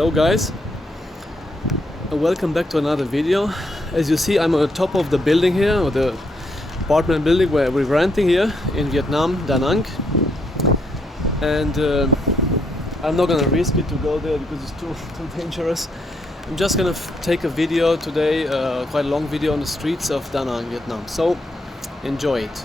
Hello guys, and welcome back to another video. As you see, I'm on the top of the building here, or the apartment building where we're renting here in Vietnam, Da Nang. And I'm not gonna risk it to go there because it's too dangerous. I'm just gonna take a video today, quite a long video on the streets of Da Nang, Vietnam. So enjoy it.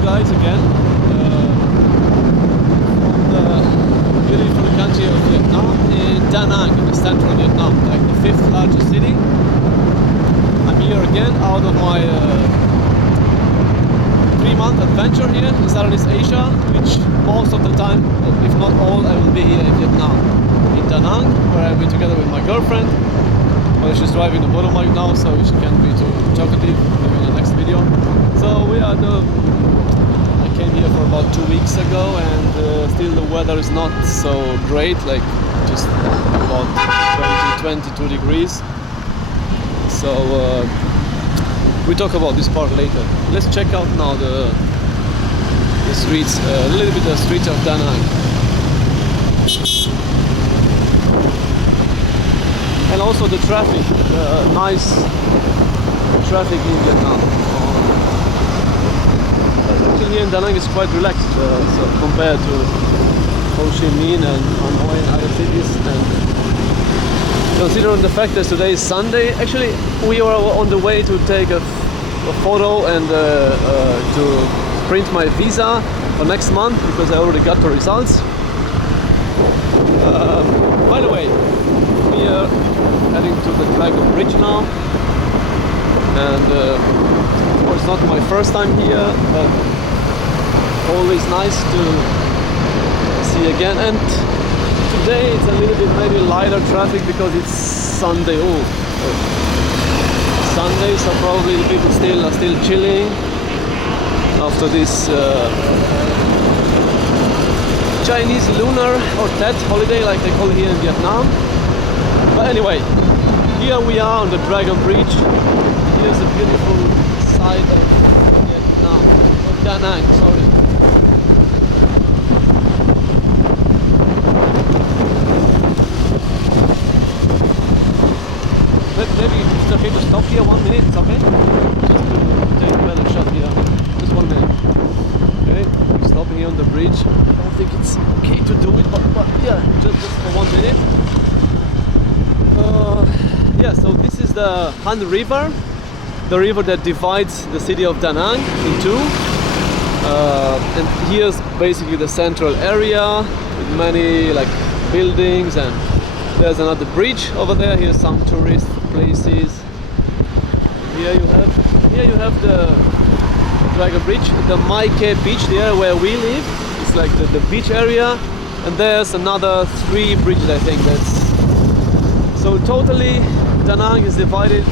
Guys, again, from the beautiful country of Vietnam, in Da Nang, in the central Vietnam, like the 5th largest city. I'm here again out of my 3-month adventure here in Southeast Asia, which most of the time, if not all, I will be here in Vietnam, in Da Nang, where I'll be together with my girlfriend. Well, she's driving the motorbike now, so she can't be too talkative in the next video. So we are I came here for about 2 weeks ago, and still the weather is not so great, like just about 22 degrees. So we talk about this part later. Let's check out now the streets, a little bit of the streets of Da Nang. And also the traffic, nice traffic in Vietnam. Actually here in Da Nang is quite relaxed, so compared to Ho Chi Minh and Hanoi and other cities. And considering the fact that today is Sunday, actually we were on the way to take a photo and to print my visa for next month, because I already got the results. By the way, we are heading to the Dragon Bridge now, and well, it's not my first time here, but always nice to see again. And today it's a little bit maybe lighter traffic because it's Sunday. Sunday, so probably the people are still chilling after this Chinese lunar or Tet holiday, like they call it here in Vietnam. But anyway, here we are on the Dragon Bridge. Here's a beautiful side of Vietnam. Da Nang, sorry. Maybe it's okay to stop here 1 minute, it's okay? Just to take a better shot here. Just 1 minute. Okay, we're stopping here on the bridge. I don't think it's okay to do it, but yeah, just for 1 minute. Yeah, so this is the Han River, the river that divides the city of Da Nang in two. And here's basically the central area with many like buildings, and there's another bridge over there. Here's some tourist places. Here you have the Dragon Bridge, the Maike beach there where we live. It's like the beach area, and there's another 3 bridges, I think. That's so totally Da Nang is divided.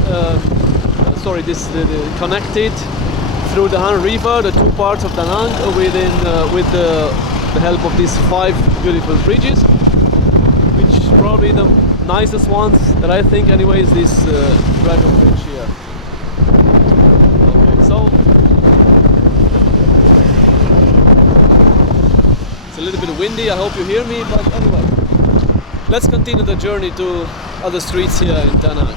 Connected through the Han River, the 2 parts of Da Nang, with the help of these 5 beautiful bridges, which probably the nicest ones that I think anyway is this Dragon Bridge here. Okay, so it's a little bit windy, I hope you hear me, but anyway, let's continue the journey to other streets here in Da Nang.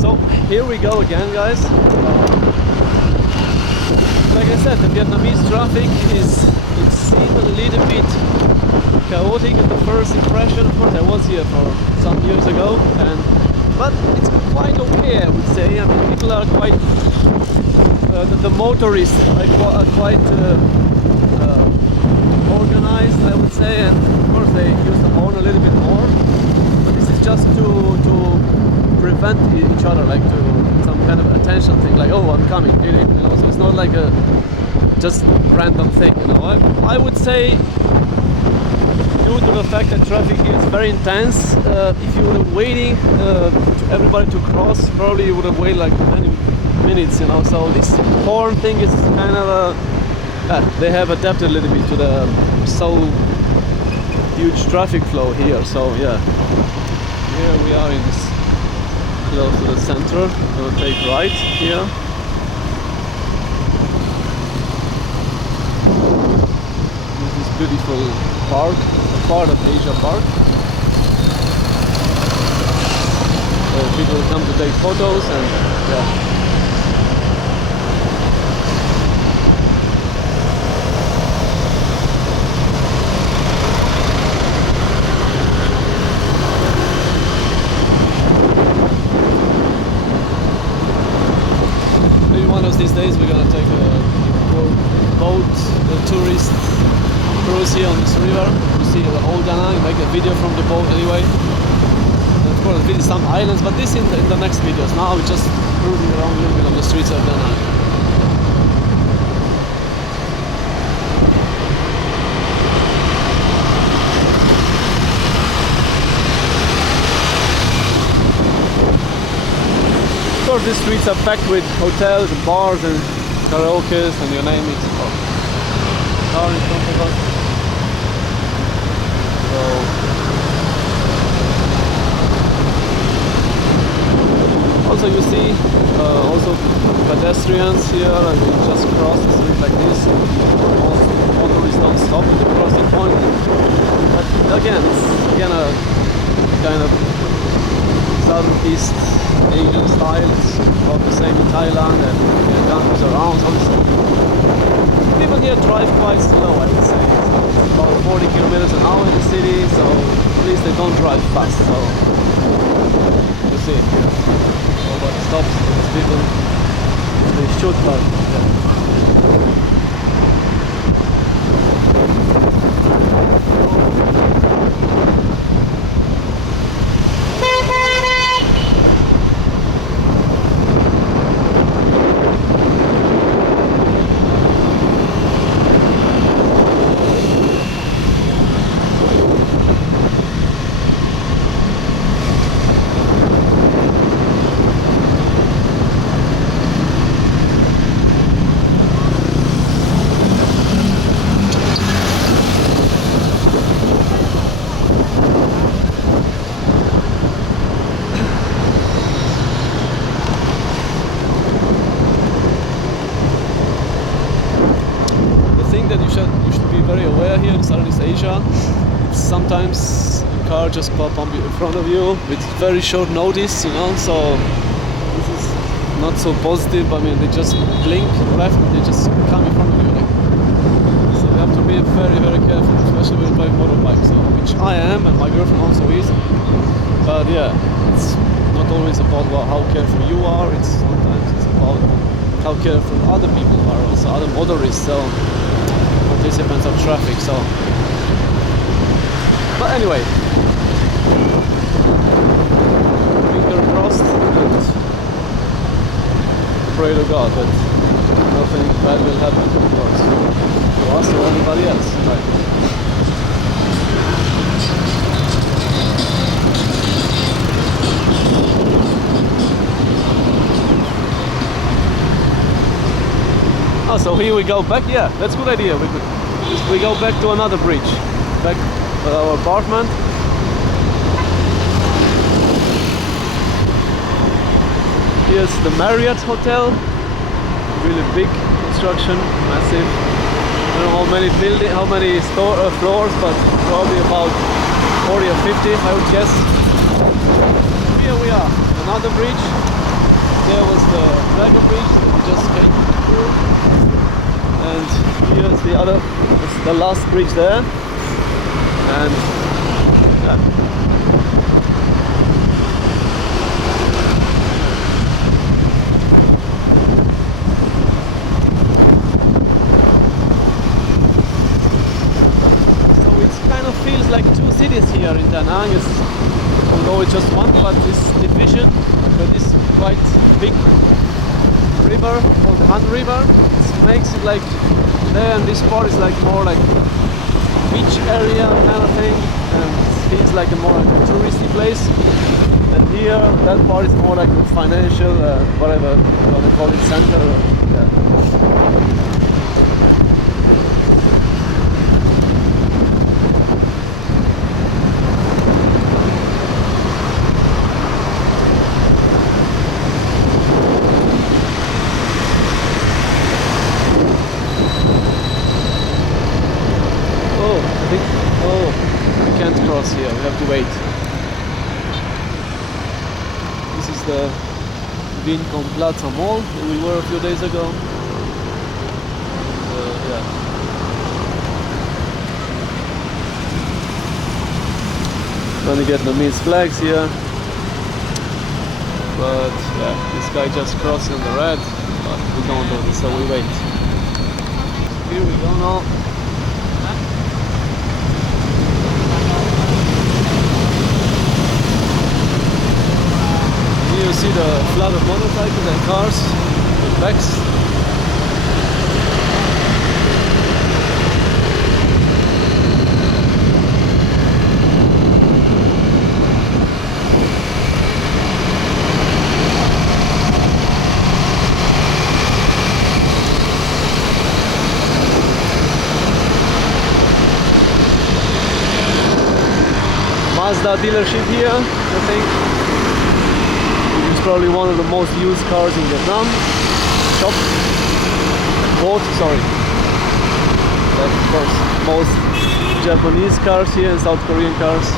So here we go again, guys. Like I said, the Vietnamese traffic it seemed a little bit chaotic at the first impression. Of course, I was here for some years ago, but it's quite okay, I would say. I mean, people are quite the motorists are quite organized, I would say, and of course they use the horn a little bit more. But this is just to prevent each other, like to some kind of attention thing, like, oh, I'm coming, you know. So it's not like a just random thing, you know. I would say, due to the fact that traffic here is very intense, if you were waiting to everybody to cross, probably you would have waited like many minutes, you know. So this horn thing is kind of they have adapted a little bit to the so huge traffic flow here. So yeah, here we are in this, close to the center. We'll take right here. This is beautiful park, part of Asia Park. So people come to take photos and yeah. These days we're gonna take a boat, a tourist cruise here on this river. You see the whole Da Nang, make a video from the boat anyway. And of course visit some islands, but this in the next videos. Now we're just cruising around a little bit on the streets of Da Nang. These streets are packed with hotels and bars and karaoke's and you name it. Car in front of us. So also you see also pedestrians here, and we just cross the street like this. Most motorists don't stop at the crossing point. But again, it's again a kind of Southeast Asian style. It's about the same in Thailand and in countries around also. People here drive quite slow, I would say. It's about 40 kilometers an hour in the city, so at least they don't drive fast. So you see it here. Nobody stops because people, they should, but yeah. thing that you should be very aware here in Southeast Asia. It's sometimes a car just pop up in front of you with very short notice, you know. So this is not so positive. I mean, they just blink left and they just come in front of you. Like. So you have to be very, very careful, especially when you drive motorbike. So which I am, and my girlfriend also is. But yeah, it's not always about how careful you are. Sometimes it's about how careful other people are, also other motorists, so participants of traffic. So, but anyway, finger crossed and pray to God that nothing bad will happen, of course, to us or anybody else. Right. So here we go back. Yeah, that's a good idea. We go back to another bridge, back to our apartment. Here's the Marriott Hotel. Really big construction, massive. I don't know how many floors, but probably about 40 or 50, I would guess. Here we are, another bridge. There was the Dragon Bridge that we just came through. And here's the other, the last bridge there. And yeah. So it kind of feels like two cities here in Da Nang. Although it's just one, but this division, but this quite big river called the Han River, it makes it like there, and this part is like more like beach area kind of thing, and it feels like a more like a touristy place. And here, that part is more like a financial, whatever you want to call it, center. Yeah. Here, we have to wait. This is the Vincom Plaza Mall where we were a few days ago. Yeah. Gonna get Vietnamese flags here. But yeah, this guy just crossed on the red, but we don't do this, so we wait. Here we go now. You see the flood of motorcycles and cars with bikes. Mazda dealership here, I think. Probably one of the most used cars in Vietnam. Shop. Like, of course, most Japanese cars here and South Korean cars.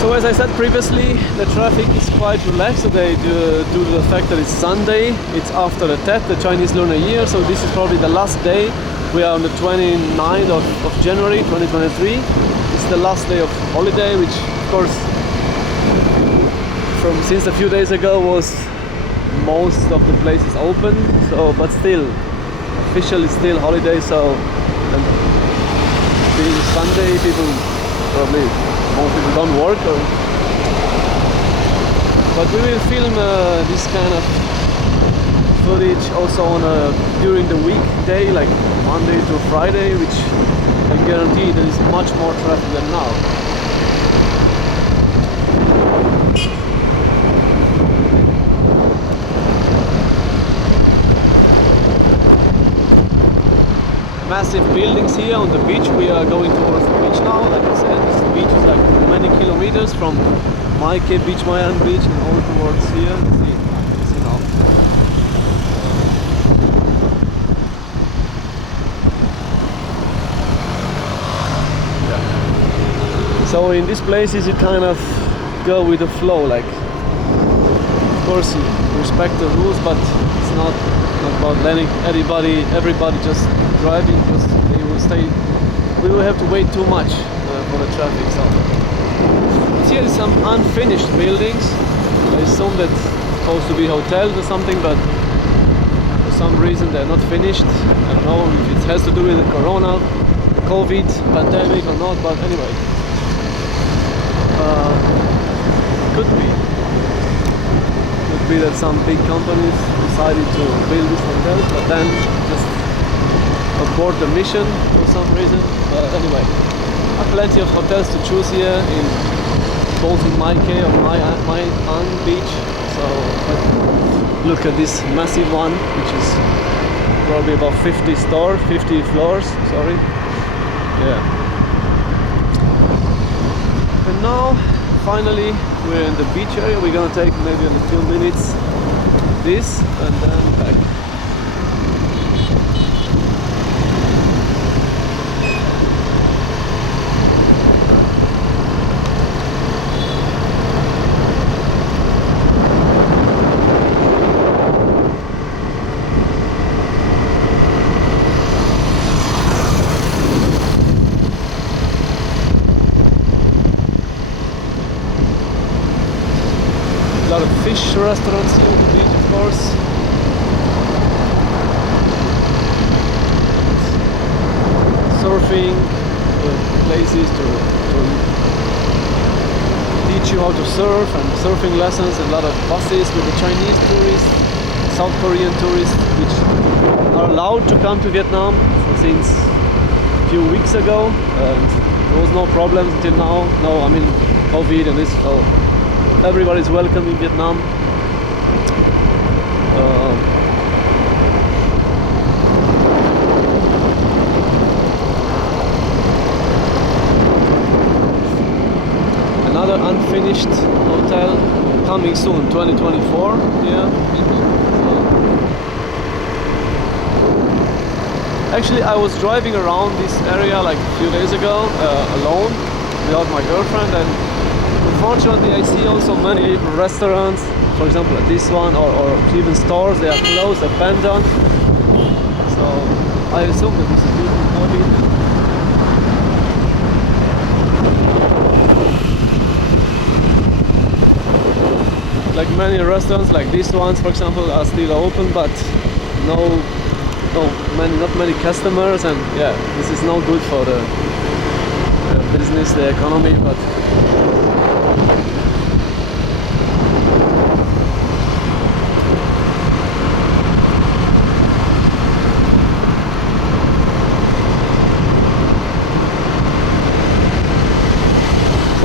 So as I said previously, the traffic is quite relaxed today due to the fact that it's Sunday. It's after the Tet, the Chinese Lunar Year, so this is probably the last day. We are on the 29th of January 2023. It's the last day of holiday, which of course since a few days ago was most of the places open, so but still officially still holiday, so being Sunday, people probably most people don't work, but we will film this kind of footage also on during the weekday, like Monday to Friday, which I guarantee there is much more traffic than now. massive buildings here on the beach. We are going towards the beach now. Like I said, this beach is like many kilometers from my beach, Mayan beach, and all towards here. See now. Yeah. So in this place, is it kind of go with the flow, like. Of course, you respect the rules, but it's not about letting everybody just driving, because they will stay. We will have to wait too much for the traffic. So here is some unfinished buildings. I assume that's supposed to be hotels or something, but for some reason they're not finished. I don't know if it has to do with the Corona, COVID pandemic or not. But anyway, could be that some big companies decided to build this hotel, but then just abort the mission for some reason. Anyway, plenty of hotels to choose here, in both in Maike or Mayan beach. So look at this massive one, which is probably about 50 floors. Sorry. Yeah. And now, finally, we're in the beach area. We're gonna take maybe in a few minutes this and then back. A lot of fish restaurants here on the beach, of course. Surfing places to teach you how to surf, and surfing lessons, and a lot of buses with the Chinese tourists, South Korean tourists, which are allowed to come to Vietnam since a few weeks ago, and there was no problems until now. No, I mean COVID and this. So everybody's welcome in Vietnam. Another unfinished hotel coming soon, 2024. Yeah. Actually, I was driving around this area like a few days ago alone without my girlfriend, and unfortunately, I see also many restaurants, for example, like this one, or even stores, they are closed, abandoned. So I assume that this is due to COVID. Like many restaurants, like these ones, for example, are still open, but not many customers, and yeah, this is no good for the business, the economy, but.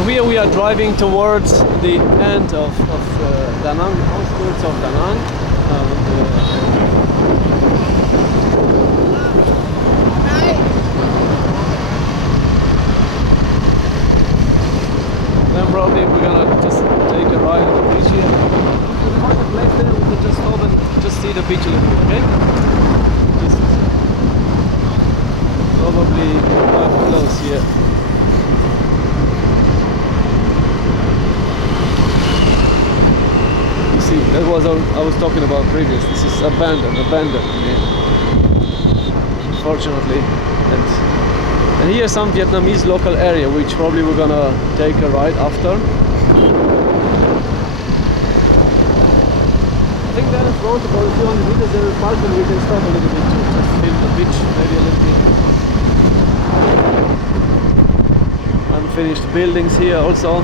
Here we are driving towards the end of Da Nang, outskirts of Da Nang. Then probably we're gonna just take a ride on the beach here. If we find a place there, we can just stop and just see the beach a little bit, okay? Just probably quite close here. See, that was I was talking about previous. This is abandoned again, unfortunately. And here's some Vietnamese local area, which probably we're gonna take a ride after. I think that is road about a few hundred meters there is park, and we can stop a little bit too, just film the beach maybe a little bit. Unfinished buildings here also.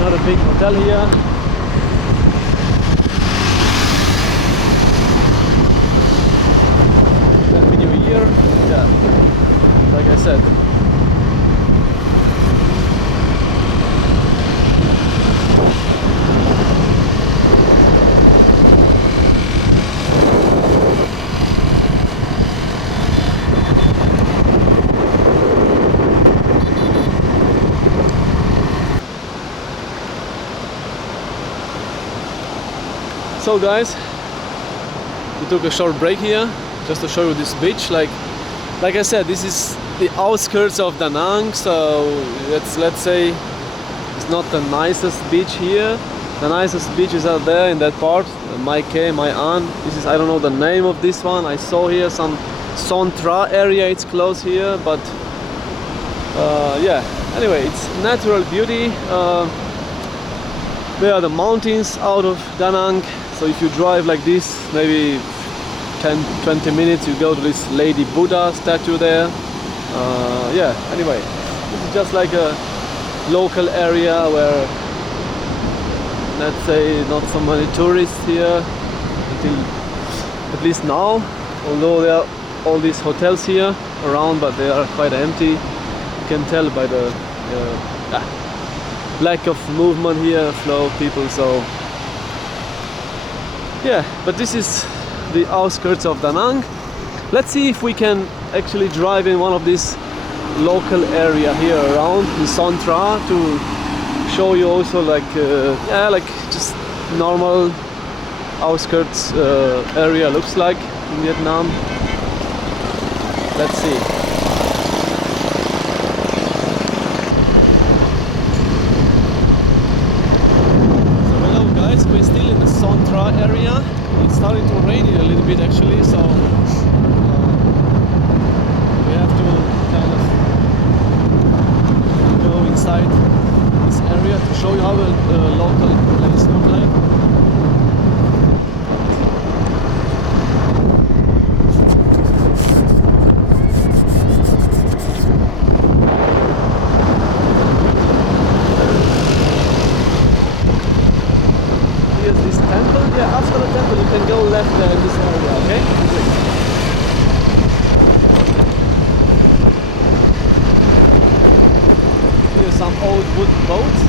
Another big hotel here. So guys, we took a short break here just to show you this beach. Like I said, this is the outskirts of Da Nang, so let's say it's not the nicest beach here. The nicest beaches are there in that part. My An. This is, I don't know the name of this one. I saw here some Sontra area. It's close here, but yeah. Anyway, it's natural beauty. There are the mountains out of Da Nang. So if you drive like this, maybe 10-20 minutes, you go to this Lady Buddha statue there. Yeah. Anyway, this is just like a local area where, let's say, not so many tourists here until at least now, although there are all these hotels here around, but they are quite empty. You can tell by the lack of movement here, flow of people. So yeah, but this is the outskirts of Da Nang. Let's see if we can actually drive in one of these local area here around in Sontra to show you also like yeah, like just normal outskirts area looks like in Vietnam. Let's see. So hello guys, we're still in the Sontra area. It's starting to rain a little bit actually, so we have to kind of go inside this area to show you how a local place look like. Here's this temple. Yeah, after the temple you can go left there in this area, okay? Here's some old wooden boats.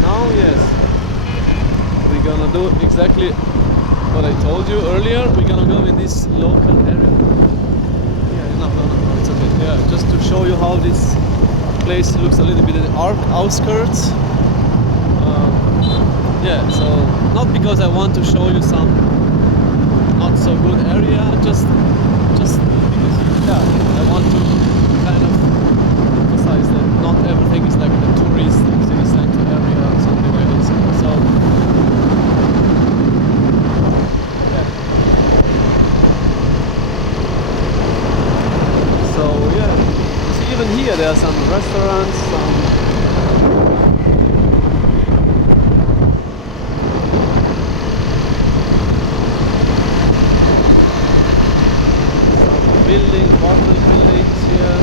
Now, yes, we're gonna do exactly what I told you earlier. We're gonna go in this local area. Yeah, no, it's okay. Yeah, just to show you how this place looks a little bit in the outskirts. Yeah, so not because I want to show you some not so good area, just because, yeah, I want to kind of emphasize that not everything is like the tourist city center area or something like this. So yeah. So yeah, see, even here there are some restaurants, some buildings, apartment buildings here.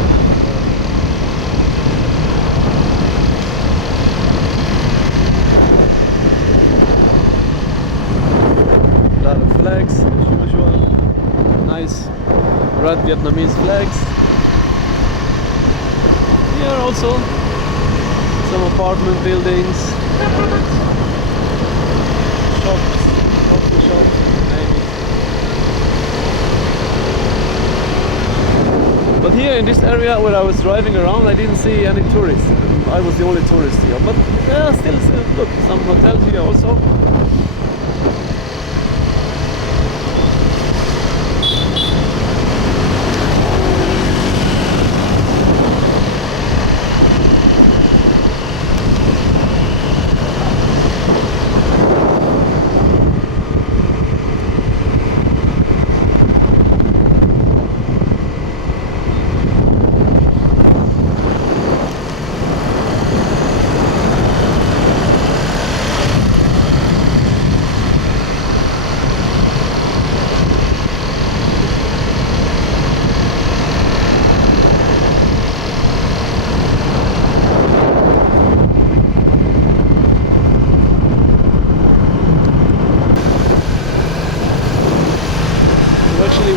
A lot of flags, as usual. Nice red Vietnamese flags. Here also some apartment buildings, shops, coffee shops, name it. But here in this area where I was driving around, I didn't see any tourists. I was the only tourist here. But still, look, some hotels here also.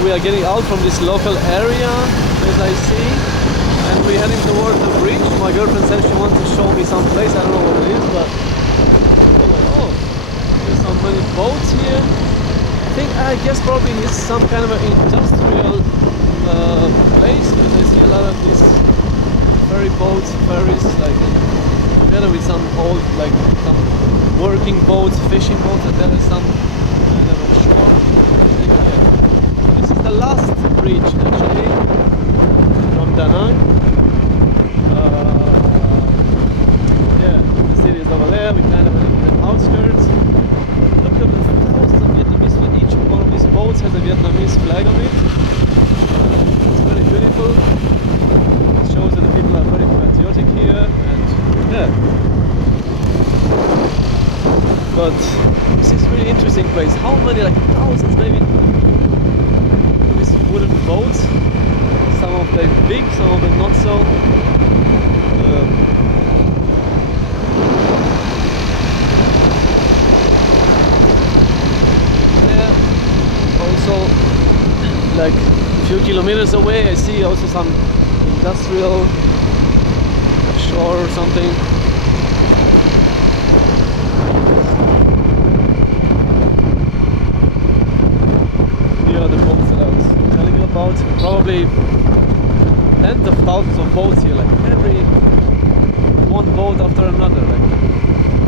We are getting out from this local area, as I see, and we're heading towards the bridge. My girlfriend said she wants to show me some place. I don't know what it is, but oh, there's so many boats here. I guess probably it's some kind of an industrial place, because I see a lot of these ferry boats, ferries, like together with some old, like some working boats, fishing boats, and there is some kind of a shore. Yeah. This is the last bridge actually from Da Nang. Yeah, the city is over there. We kind of in the outskirts. Look at the thousands of Vietnamese. Each one of these boats has a Vietnamese flag on it. It's very beautiful. It shows that the people are very patriotic here, and yeah. But this is a really interesting place. How many, like thousands, maybe, these wooden boats. Some of them big, some of them not so. Also, like a few kilometers away, I see also some industrial shore or something. Here are the boats that I was telling you about. Probably tens of thousands of boats here, like every one boat after another, like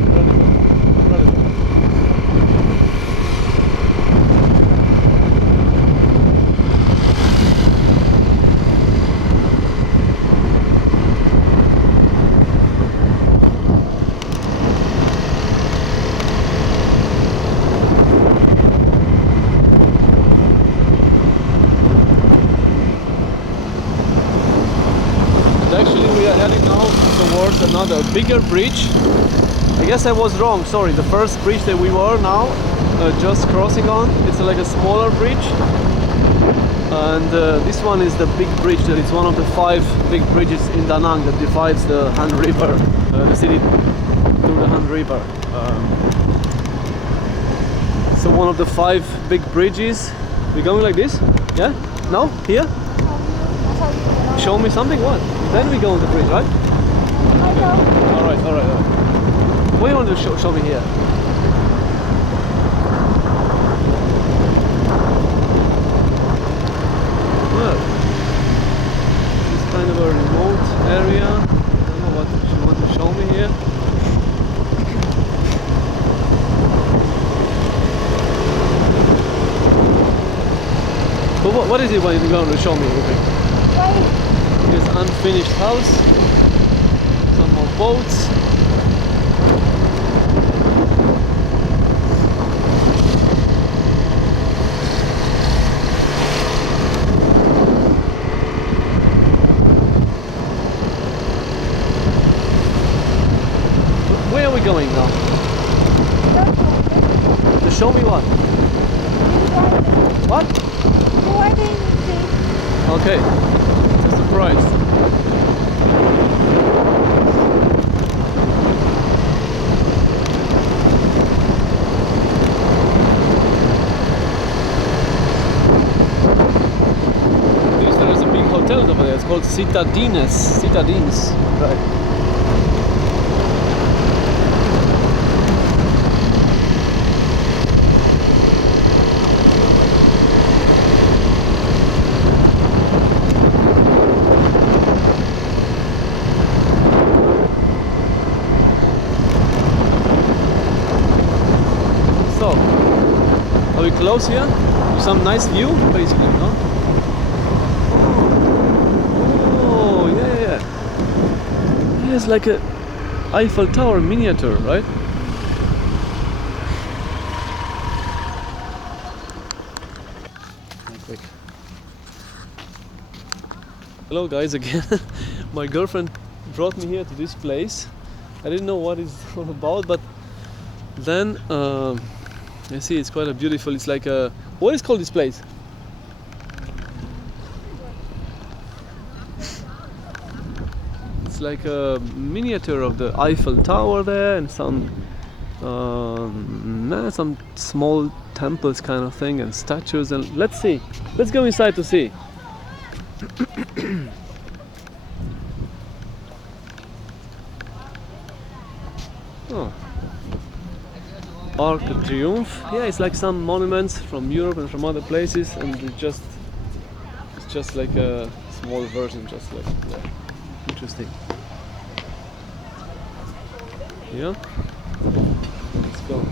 incredible, incredible. Actually, we are heading now towards another bigger bridge. I guess I was wrong, sorry. The first bridge that we were now just crossing on, it's like a smaller bridge. And this one is the big bridge. That is one of the 5 big bridges in Da Nang that divides the Han River, the city, through the Han River. So one of the 5 big bridges. We're going like this? Yeah? No? Here? Show me something? What? Then we go on the bridge, right? Okay. Alright. What do you want to show me here? Well, this is kind of a remote area. I don't know what you want to show me here. But what is it when you're going to show me? Here's unfinished house, some more boats. Where are we going now? To show me what? What? Okay. Surprise. There is a big hotel over there. It's called Citadines. Right. Are we close here? Some nice view, basically, no? Oh, yeah. Yeah, it's like a Eiffel Tower miniature, right? Quick. Hello guys again. My girlfriend brought me here to this place. I didn't know what it's all about, but then I see it's quite a beautiful, it's like a, what is called this place? It's like a miniature of the Eiffel Tower there, and some small temples kind of thing, and statues, and let's go inside to see. Oh. Arc de Triomphe. Yeah, it's like some monuments from Europe and from other places, and it's just like a small version, just like yeah. Interesting. Yeah. Let's go.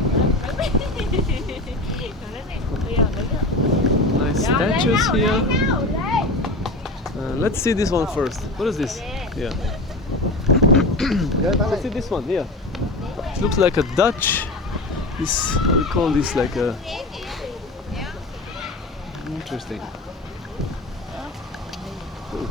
Nice statues here. Let's see this one first. What is this? Yeah. Let's see this one here. It looks like a Dutch. This, how do we call this? Like a. Interesting. Cool.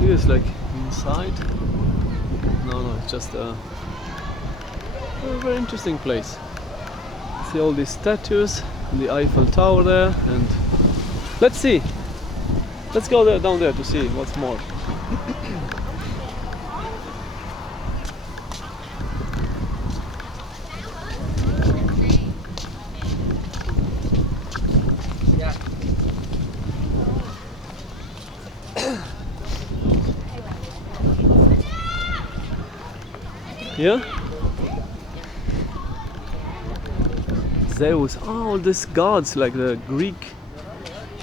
Here's like inside. No, it's just a very interesting place. See all these statues, and the Eiffel Tower there, and let's see. Let's go there, down there to see what's more. Yeah? Zeus. Oh, all these gods, like the Greek.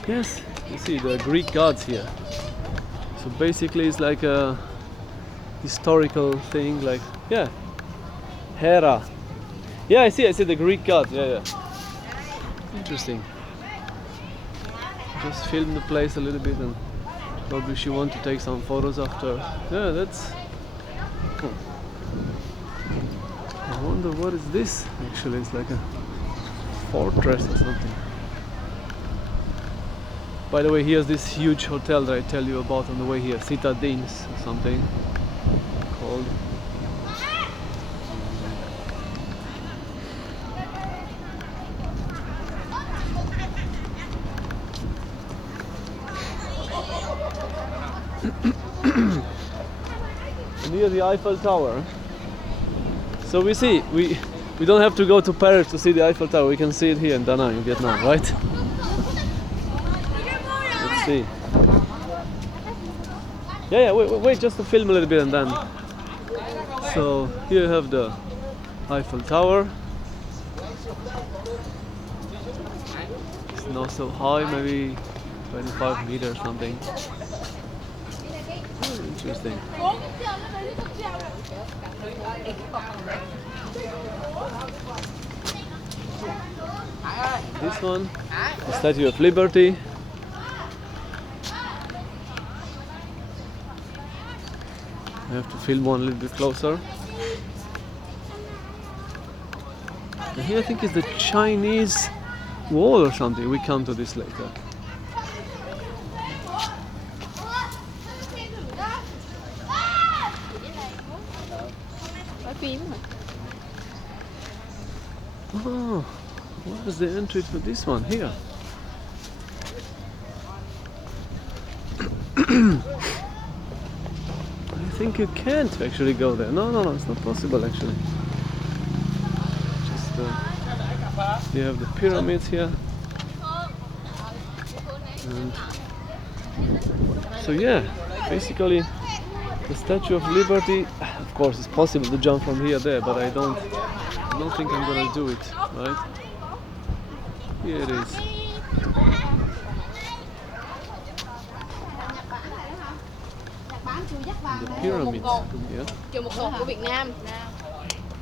Yes, you see the Greek gods here. So basically it's like a historical thing, like, yeah. Hera. Yeah, I see the Greek gods, yeah. Interesting. Just film the place a little bit, and probably she want to take some photos after. Yeah, that's cool. I wonder what is this actually. It's like a fortress or something. By the way, here's this huge hotel that I tell you about on the way here, Citadines or something called. Near the Eiffel Tower. So we see, we don't have to go to Paris to see the Eiffel Tower. We can see it here in Da Nang, in Vietnam, right? Let's see. Yeah, wait, just to film a little bit and then. So here you have the Eiffel Tower. It's not so high, maybe 25 meters or something. Interesting. This one, the Statue of Liberty. I have to film one a little bit closer. And here I think is the Chinese wall or something. We come to this later. Oh, what is the entry to this one here? I think you can't actually go there. No, it's not possible actually. Just you have the pyramids here. And so yeah, basically the Statue of Liberty. Of course, it's possible to jump from here there, but I don't think I'm gonna do it, right? Here it is. The pyramids, yeah. Trường mộc của Việt Nam.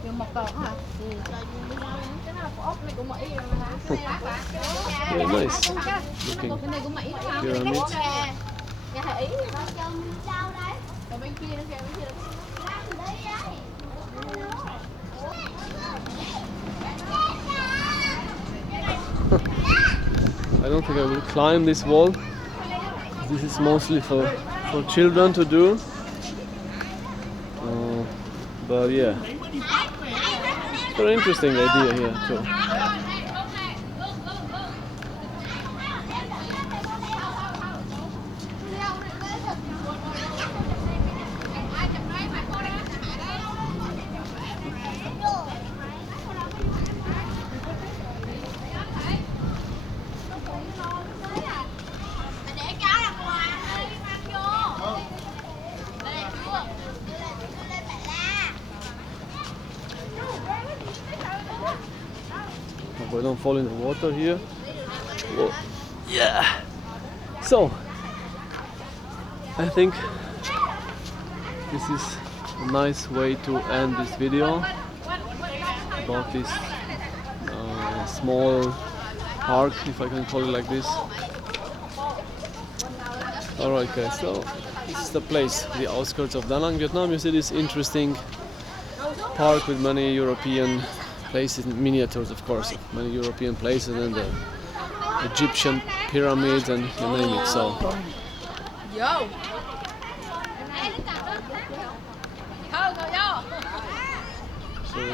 Trường mộc hả? Very nice looking pyramids. I don't think I will climb this wall. This is mostly for children to do. But yeah, very interesting idea here too. I don't fall in the water here. Whoa. Yeah. So I think this is a nice way to end this video about this small park, if I can call it like this. Alright guys, so this is the place, the outskirts of Da Nang, Vietnam. You see this interesting park with many European places, miniatures of course, many European places, and the Egyptian pyramids and you name it. So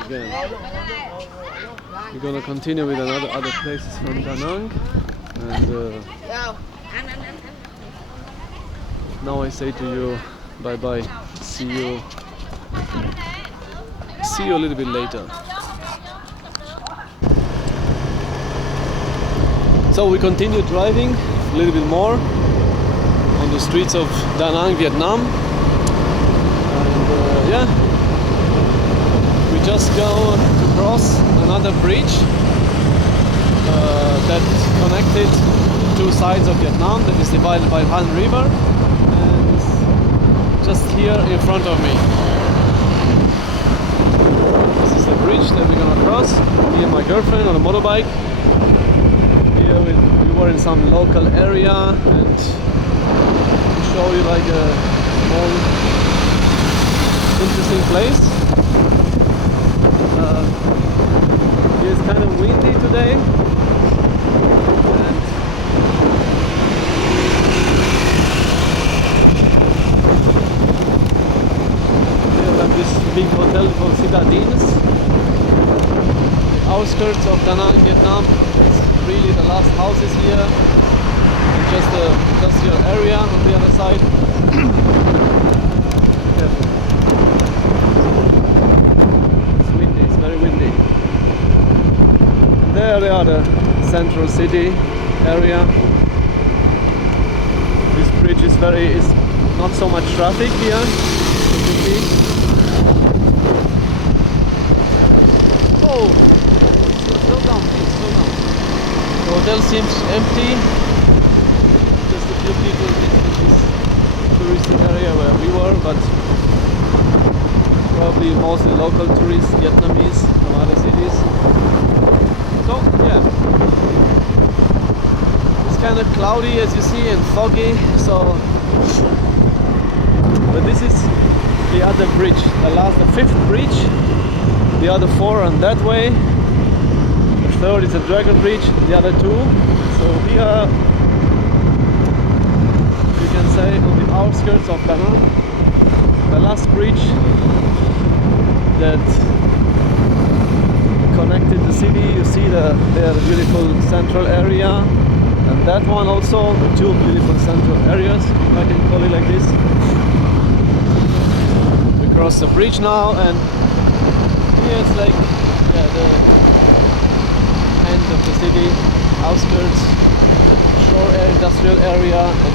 again, we're gonna continue with other places from Da Nang, and now I say to you bye bye. See you a little bit later. So we continue driving a little bit more on the streets of Da Nang, Vietnam, and yeah, we just go to cross another bridge that connected two sides of Vietnam, that is divided by Han River, and it's just here in front of me. This is the bridge that we're gonna cross, me and my girlfriend on a motorbike. Here we were in some local area, and to show you like a small interesting place. It's kind of windy today, and we have this big hotel called Citadines, the outskirts of Da Nang, Vietnam. It's really the last houses here, and just the industrial area on the other side. Careful. It's windy, it's very windy. There they are, the central city area. This bridge is not so much traffic here, as you can see. Oh, slow down, please, slow down. The hotel seems empty. Just a few people in this touristic area where we were, but probably mostly local tourists, Vietnamese from other cities. So yeah, it's kind of cloudy as you see and foggy. So, but this is the other bridge, the fifth bridge. The other four are that way. The third is a dragon bridge. The other two. So we are, you can say, on the outskirts of Da Nang. The last bridge that connected the city. You see the beautiful central area, and that one also, the two beautiful central areas, if I can call it like this. We cross the bridge now, and here it's like the end of the city, outskirts, shore industrial area, and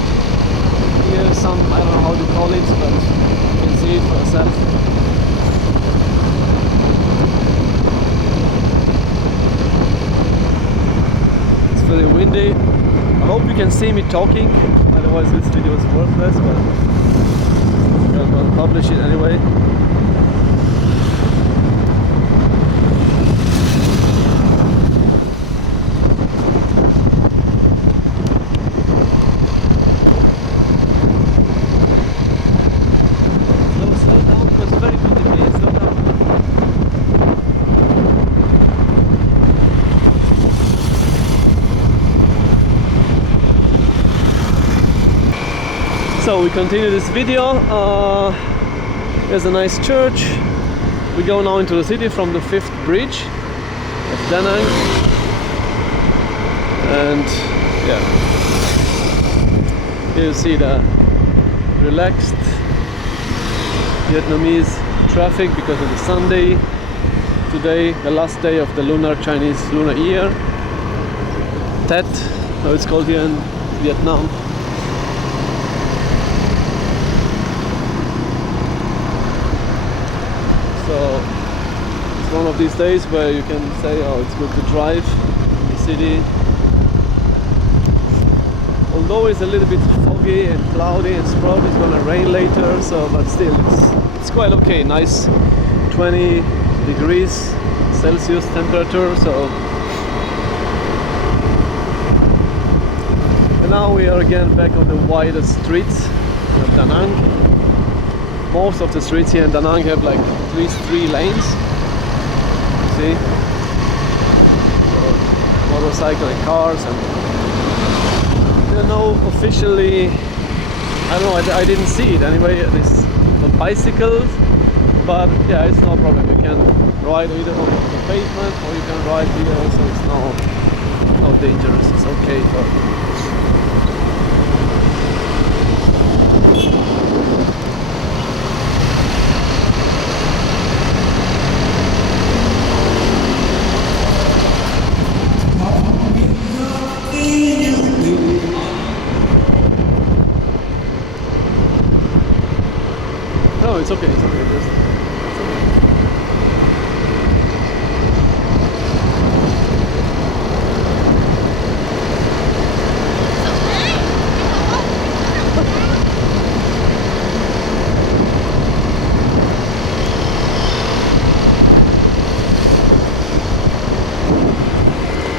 here some, I don't know how to call it, but you can see it for yourself. Very windy. I hope you can see me talking, otherwise this video is worthless, but I'm gonna publish it anyway. Slow down, because it's very windy. Please slow down. So we continue this video. There's a nice church. We go now into the city from the fifth bridge of Da Nang, and yeah, here you see the relaxed Vietnamese traffic because of the Sunday today, the last day of the Chinese lunar year, Tet, how it's called here in Vietnam. So it's one of these days where you can say, oh, it's good to drive city. Although it's a little bit foggy and cloudy, it's probably gonna rain later. So, but still, it's quite okay. Nice 20 degrees Celsius temperature. So, and now we are again back on the widest streets of Da Nang. Most of the streets here in Da Nang have like at least 3 lanes. See, so, motorcycle and cars, and you know, officially, I don't know, I didn't see it anyway. This on bicycles, but yeah, it's no problem. You can ride either on the pavement or you can ride here, so it's no dangerous. It's okay for. No, it's okay, just